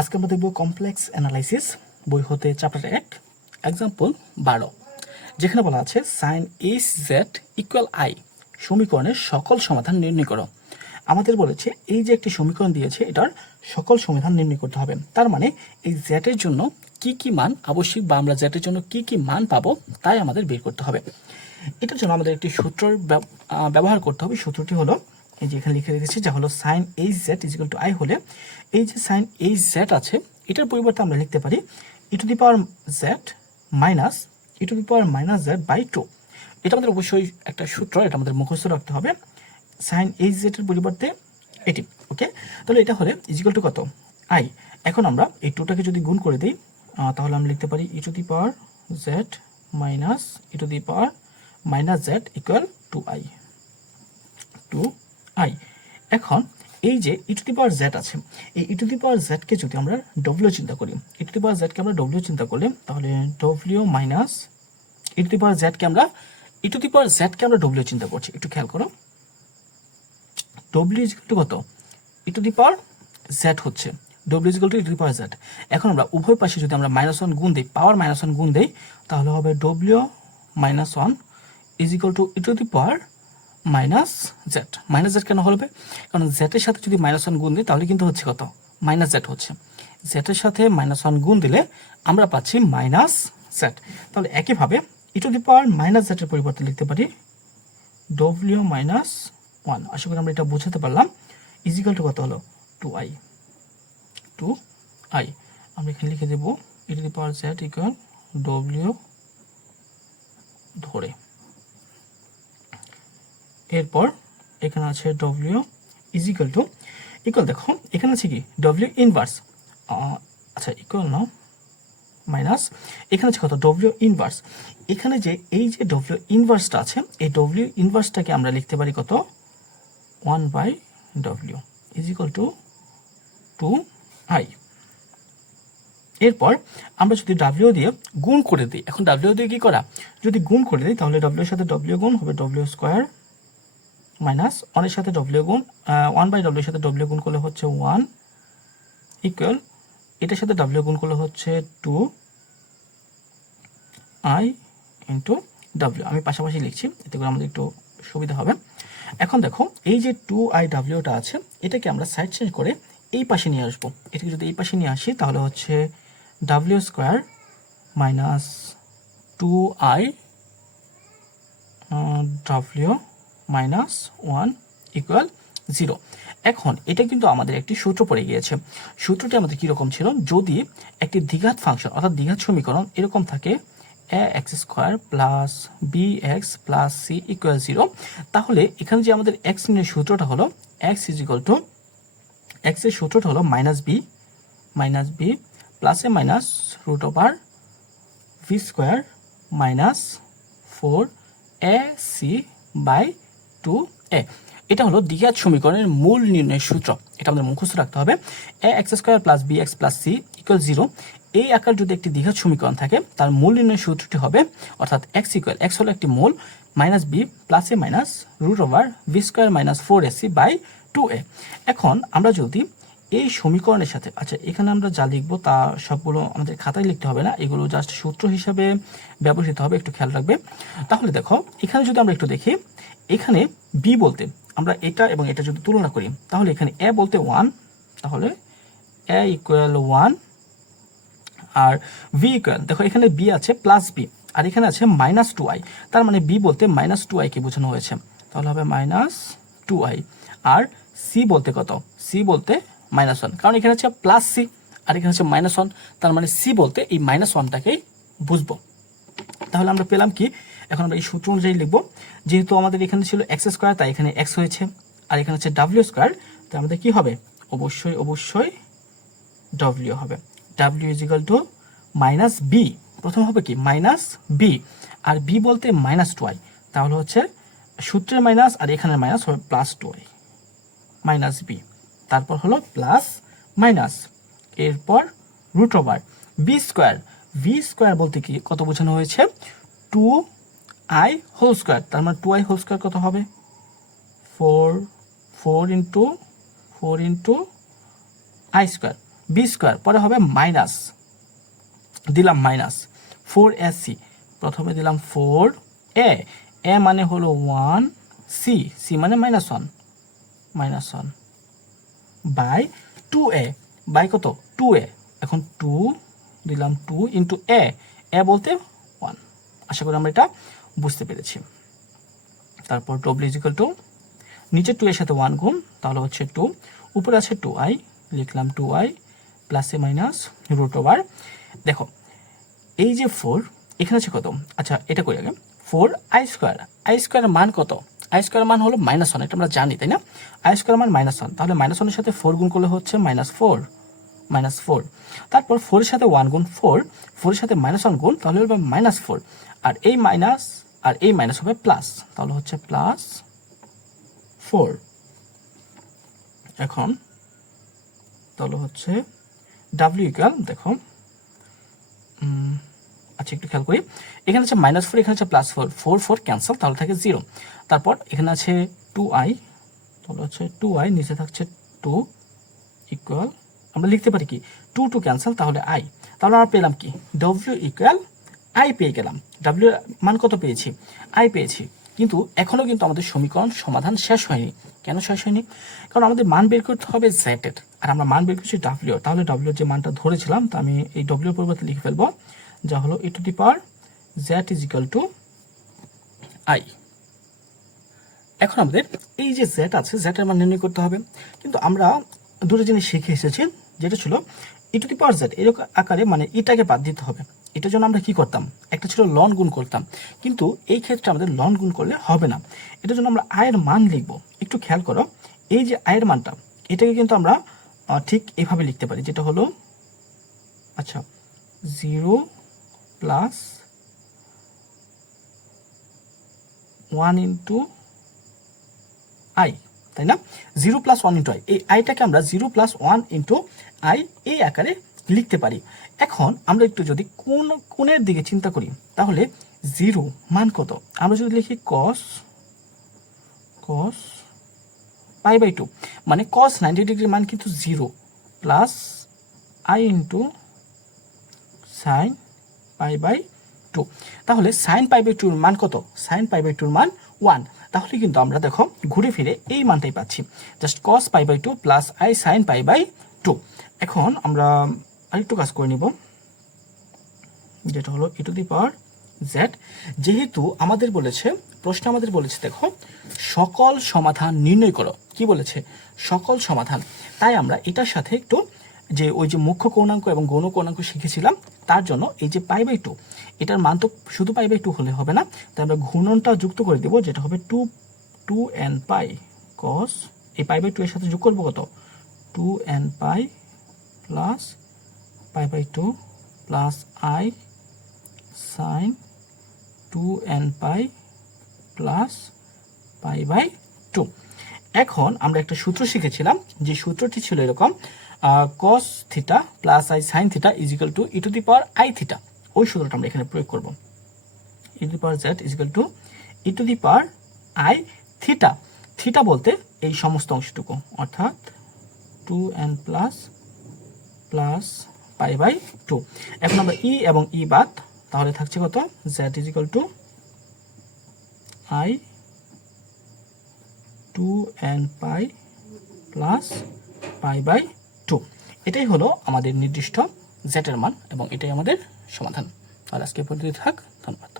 আজকে আমরা দেখব কমপ্লেক্স অ্যানালাইসিস বই হতে চ্যাপ্টার 1 এক্সাম্পল 12, যেখানে বলা আছে sine H Z equal I সমীকরণের সকল সমাধান নির্ণয় করো। আমাদের বলেছে এই যে একটি সমীকরণ দিয়েছে এটার সকল সমাধান নির্ণয় করতে হবে। তার মানে এই জেডের জন্য কি কি মান আবশ্যিক বা আমরা জেডের জন্য কি কি মান পাবো তাই আমাদের বের করতে হবে। এটার জন্য আমাদের একটি সূত্র ব্যবহার করতে হবে। সূত্রটি হলো এই যে এখানে লিখে রেখেছি, যা হলো sine H Z is equal to I হলে এই যে সাইন এইচ জেড আছে এটার পরিবর্তে আমরা লিখতে পারি e to the power z minus e to the power minus z by 2। এটা আমাদের অবশ্যই একটা সূত্র, এটা আমাদের মুখস্থ রাখতে হবে। সাইন এইচ জেড এর পরিবর্তে এটি, ওকে। তাহলে এটা হলে ইজ ইকুয়াল টু কত, আই। এখন আমরা এই 2টাকে যদি গুণ করে দিই তাহলে আমরা লিখতে পারি e to the power z minus e to the power minus z equal to i, two i. এখন এই যে ই টু দি পাওয়ার জেড আছে, এই ই টু দি পাওয়ার জেডকে যদি আমরা ডব্লিউ চিন্তা করি, ই টু দি পাওয়ার জেডকে আমরা ডব্লিউ চিন্তা করলে তাহলে W minus e to the power জেডকে আমরা ডব্লিউ চিন্তা করছি। একটু খেয়াল করো, ডব্লিউ ইজ ইকুয়াল টু কত, ই টু দি পাওয়ার জেড হচ্ছে W is equal two E to the power Z. এখন আমরা উভয় পাশে যদি আমরা -1 গুণ দিই, পাওয়ার -1 গুণ দিই, তাহলে হবে W -1 is equal two E to the power minus Z. Minus Z কেন হবে? কারণ জেডের সাথে যদি -1 গুণ দিই তাহলে কিন্তু হচ্ছে কত, মাইনাস জেড হচ্ছে। জেডের সাথে -1 গুণ দিলে আমরা পাচ্ছি মাইনাস জেড। তাহলে একইভাবে ই টু দি পাওয়ার মাইনাস জেডের পরিবর্তে লিখতে পারি ডব্লিউ -1। আশা করি আমরা এটা বোঝাতে পারলাম। ইজ ইকুয়াল টু কত হলো, 2i। আমরা এখানে লিখে দেব e to the power z equal W ধরে। এরপর এখানে আছে W is equal to, equal দেখো এখানে আছে কি ডব্লিউ ইনভার্স, আচ্ছা ইকুয়াল না মাইনাস, এখানে আছে কত ডব্লিউ ইনভার্স। এখানে যে এই যে ডব্লিউ ইনভার্সটা আছে এই ডব্লিউ ইনভার্সটাকে আমরা লিখতে পারি কত, 1/w is equal two 2i। এরপর আমরা যদি ডাব্লিউ দিয়ে গুণ করে দিই, এখন ডাব্লিউ দিয়ে কি করা, যদি গুণ করে দিই তাহলে ডব্লিউ এর সাথে ডব্লিউ গুণ হবে ডব্লিউ স্কোয়ার মাইনাস 1 এর সাথে ডব্লিউ গুণ 1/w এর সাথে ডব্লিউ গুণ করলে হচ্ছে 1 ইকুয়াল এটার সাথে ডব্লিউ গুণ করলে হচ্ছে 2i ইন্টু ডব্লিউ। আমি পাশাপাশি লিখছি এতে করে আমাদের একটু সুবিধা হবে। এখন দেখো এই যে 2iwটা আছে এটাকে আমরা সাইড চেঞ্জ করে এই পাশে নিয়ে আসবো। এটাকে যদি এই পাশে নিয়ে আসি তাহলে হচ্ছে w square minus 2i w minus 1 equal 0। এখন এটা কিন্তু আমাদের একটি সূত্র পড়ে গিয়েছে। সূত্রটি আমাদের কীরকম ছিল, যদি একটি দ্বিঘাত ফাংশন অর্থাৎ দ্বিঘাত সমীকরণ এরকম থাকে ax square plus bx plus c equal 0, তাহলে এখানে যে আমাদের x এর সূত্রটা হলো x is equal to, x এর সূত্রটা হলো minus b plus a minus root over V square minus 4ac by 2a। এটা হলো দ্বিঘাত সমীকরণের মূল নির্ণয়ের সূত্র, এটা আমাদের মুখস্থ রাখতে হবে। ax square plus bx plus c equal 0। এই আকার যদি একটি দ্বিঘাত সমীকরণ থাকে তার মূল নির্ণয়ের সূত্রটি হবে, অর্থাৎ x হলো একটি মূল minus b plus a minus root over V square minus 4ac by 2a। এখন আমরা যদি এই সমীকরণের সাথে, আচ্ছা এখানে আমরা যা লিখবো তা সবগুলো আমাদের খাতায় লিখতে হবে না, এগুলো জাস্ট সূত্র হিসাবে ব্যবহৃত হবে, একটু খেয়াল রাখবে। তাহলে দেখো এখানে যদি আমরা একটু দেখি, এখানে b বলতে আমরা এটা এবং এটা যদি তুলনা করি তাহলে এখানে a বলতে 1, তাহলে a ইকুয়াল 1 আর v ইকুয়াল, দেখো এখানে b আছে প্লাস b আর এখানে আছে মাইনাস 2i, তার মানে b বলতে মাইনাস 2i কে বোঝানো হয়েছে, তাহলে হবে মাইনাস 2i। আর c বলতে কত, c বলতে -1, কারণ এখানে আছে প্লাস c আর এখানে আছে -1, তার মানে c বলতে এই -1টাকেই বুঝবো। তাহলে আমরা পেলাম কি, এখন আমরা এই সূত্র অনুযায়ী লিখবো, যেহেতু আমাদের এখানে ছিল x স্কোয়ার তাই এখানে x হয়েছে, আর এখানে হচ্ছে w স্কোয়ার, তাই আমাদের কি হবে, অবশ্যই w হবে। w is equal two minus b, প্রথম হবে কি মাইনাস b আর b বলতে -2i, তাহলে হচ্ছে সূত্রের মাইনাস আর এখানে মাইনাস হবে প্লাস 2i মাইনাস b, তারপর হলো প্লাস মাইনাস, এরপর রুট ওভার বি স্কোয়ার বলতে কি কত বোঝানো হয়েছে, 2i হোল স্কোয়ার, তার মানে 2i হোল স্কোয়ার কত হবে, 4 into i square B square, পরে হবে মাইনাস, দিলাম মাইনাস 4ac, প্রথমে দিলাম 4a, এ মানে হলো 1, সি মানে -1 বাই 2a, বাই কত 2a, এখন 2 দিলাম 2 ইন্টু এ বলতে 1। আশা করি আমরা এটা বুঝতে পেরেছি। তারপর ডব্লিউ ইজ ইকুয়াল টু নিচে 2 এর সাথে 1 গুণ, তাহলে হচ্ছে 2, উপরে আছে 2i, লিখলাম 2i plus a minus root over, দেখো এই যে 4 এখানে আছে কত, আচ্ছা এটা করি আগে, 4i স্কোয়ার, আই স্কোয়ারের মান কত, আই স্কোয়ারের মান হলো -1, এটা আমরা জানি তাই না, আই স্কোয়ার মান -1, তাহলে -1 এর সাথে 4 গুণ করলে হচ্ছে -4, তারপর 4 এর সাথে 1 গুণ 4 এর সাথে -1 গুণ, তাহলে হবে -4, আর এই মাইনাস হবে প্লাস, তাহলে হচ্ছে +4। এখন তাহলে হচ্ছে ডাব্লিউ ইকুয়াল, দেখো আচ্ছা একটু খেয়াল করি, এখানে আছে -4, এখানে আছে +4, 4 ক্যান্সেল, তাহলে থাকে 0, তারপর এখানে আছে 2i, তাহলে হচ্ছে 2i, নিচে থাকছে 2 ইকুয়াল, আমরা লিখতে পারি কি 2 ক্যান্সেল, তাহলে i, তাহলে আমরা পেলাম কি ডব্লিউ ইকুয়াল i পেয়ে গেলাম, ডাব্লিউ মান কত পেয়েছি, i পেয়েছি। কিন্তু এখনো কিন্তু আমাদের সমীকরণ সমাধান শেষ হয়নি। কেন শেষ হয়নি? কারণ আমাদের মান বের করতে হবে z এর, আর আমরা মান বের করছি ডাব্লিউ, তাহলে ডাব্লিউ যে মানটা ধরেছিলাম তা আমি এই ডাব্লিউ পরিবর্তে লিখে ফেলবো, যা হলো e two the power z is equal to i। এখন আমাদের এই যে z আছে, z এর মান নির্ণয় করতে হবে, কিন্তু আমরা দুটো জিনিস শিখে এসেছি, যেটা ছিল e two the power z এরকম আকারে, মানে এটাকে বাদ দিতে হবে। এটার জন্য আমরা কি করতাম, একটা ছিল লন গুণ করতাম, কিন্তু এই ক্ষেত্রে আমাদের লন গুণ করলে হবে না, এটার জন্য আমরা আয়ের মান লিখবো। একটু খেয়াল করো, এই যে আয়ের মানটা, এটাকে কিন্তু আমরা ঠিক এইভাবে লিখতে পারি, যেটা হলো আচ্ছা 0 প্লাস 1 ইন্টু আই, তাই না, 0 প্লাস 1 ইন্টু আই, এই আইটাকে আমরা 0 প্লাস 1 ইন্টু আই এই আকারে লিখতে পারি। এখন আমরা একটু যদি কোণের দিকে চিন্তা করি, তাহলে 0 মান কত, আমরা যদি লিখি cos π/2, মানে cos 90 ডিগ্রির মান কিন্তু 0 প্লাস আই ইন্টু sin π/2, তাহলে sin π/2 এর মান কত, sin π/2 এর মান 1, তাহলে কিন্তু আমরা দেখো ঘুরে ফিরে এই মানটাই পাচ্ছি, just cos π/2 plus i sin π/2। এখন আমরা আরেকটু কাজ করে নিব, যেটা হলো e two the power z, যেহেতু আমাদের বলেছে, প্রশ্ন আমাদের বলেছে দেখো সকল সমাধান নির্ণয় করো, কি বলেছে সকল সমাধান, তাই আমরা এটার সাথে একটু যে ওই যে মুখ্য কর্ণাঙ্ক এবং গৌণ কর্ণাঙ্ক শিখেছিলাম, তার জন্য এই যে π/2, এটার মান তো শুধু π/2 হলে হবে না, তাই আমরা ঘূর্ণনটা যুক্ত করে দেব, যেটা হবে 2n π cos, এই π/2 এর সাথে যোগ করবো কত 2n π plus π/2 plus i sin 2n π plus π/2। এখন আমরা একটা সূত্র শিখেছিলাম, যে সূত্রটি ছিল এরকম, cos theta plus i sin theta is equal two e two the power i theta, ওই সূত্রটা আমরা এখানে প্রয়োগ করব, e two the power z is equal two e two the power i theta, theta বলতে এই সমস্ত অংশটুকু, অর্থাৎ 2n প্লাস π/2। এখন আমরা e এবং e বাদ, তাহলে থাকছে কত z is equal to i 2n π plus π/2। এটাই হলো আমাদের নির্দিষ্ট z এর মান এবং এটাই আমাদের সমাধান। আর আজকে পর্যন্ত থাক, ধন্যবাদ।